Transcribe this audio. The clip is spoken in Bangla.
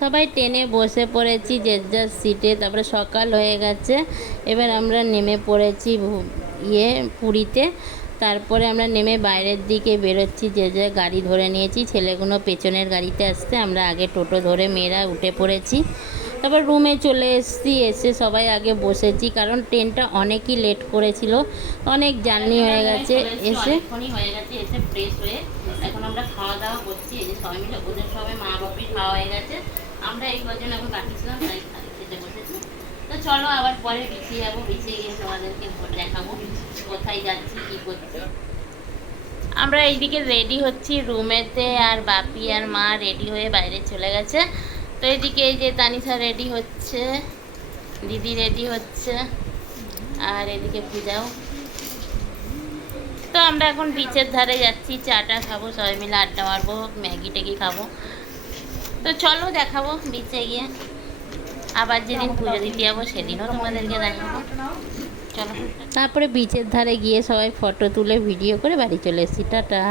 সবাই ট্রেনে বসে পড়েছি যে যার সিটে। তারপরে সকাল হয়ে গেছে, এবার আমরা নেমে পড়েছি পুরীতে। তারপরে আমরা নেমে বাইরের দিকে বেরোচ্ছি, যে যে গাড়ি ধরে নিয়েছি। ছেলেগুলো পেছনের গাড়িতে আসতে, আমরা আগে টোটো ধরে মেয়েরা উঠে পড়েছি। তারপর রুমে চলে এসেছি, এসে সবাই আগে বসেছি, কারণ ট্রেনটা অনেকই লেট করেছিল, অনেক জার্নি হয়ে গেছে। অনেকক্ষণই হয়ে গেছে এসে ফ্রেশ হয়ে এখন আমরা খাওয়া দাওয়া করছি। এই যে সবাই মিলে ওদের সবাই মা বাপির খাওয়া হয়ে গেছে, আমরা এই কজন এখন কাটিয়েছিলাম, তাই খেতে বসেছি। তো চলো আবার পরে বিছিয়ে যাবো, বিছিয়ে গিয়ে তোমাদেরকে দেখাবো কোথায় যাচ্ছি কী করছি। আমরা এইদিকে রেডি হচ্ছি রুমেতে, আর বাপি আর মা রেডি হয়ে বাইরে চলে গেছে। তো এদিকে এই যে তানিশা রেডি হচ্ছে, দিদি রেডি হচ্ছে, আর এদিকে পূজাও। তো আমরা এখন বিচের ধারে যাচ্ছি, চাটা খাবো, সবাই মিলে আড্ডা মারবো, ম্যাগি ট্যাগি খাবো। তো চলো দেখাবো বিচে গিয়ে। আবার যেদিন পুজো দিতে যাবো সেদিনও তোমাদেরকে দেখাবো। চলো, তারপরে বিচের ধারে গিয়ে সবাই ফটো তুলে ভিডিও করে বাড়ি চলে এসেছি। টাটা।